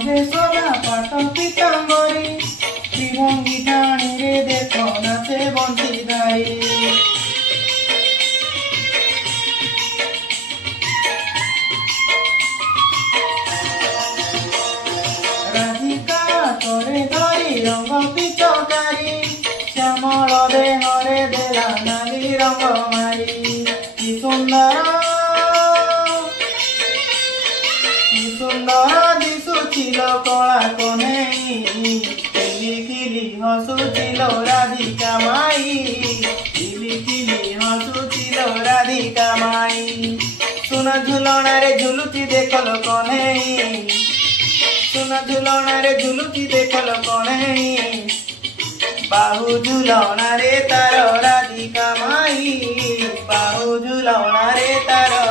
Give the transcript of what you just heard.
সঙ্গে সোনা পাট পিতাম্বরী ত্রিভঙ্গি টানি রে দেখো নাচে বংশীধারী রাধিকা করে ধরি রঙ্গ পিচকারী শ্যামল দেহরে দেলা নালি রঙ্গ মারি কি সুন্দর দিশুছিল কଳା କନେଇ ଖିଲି ଖିଲି ହସୁছিল ରାଧିକା ମାଇ ଖିଲି ଖିଲି ହସୁছিল ରାଧିକା ମାଇ ସୁନା ଝୁଲଣାରେ ଝୁଲୁଛି ଦେଖଲ କନେଇ ସୁନା ଝୁଲଣାରେ ଝୁଲୁଛି ଦେଖଲ କନେଇ ବାହୁ ଝୁଲଣାରେ ତାର ରାଧିକା ମାଇ ବାହୁ ଝୁଲଣାରେ ତାର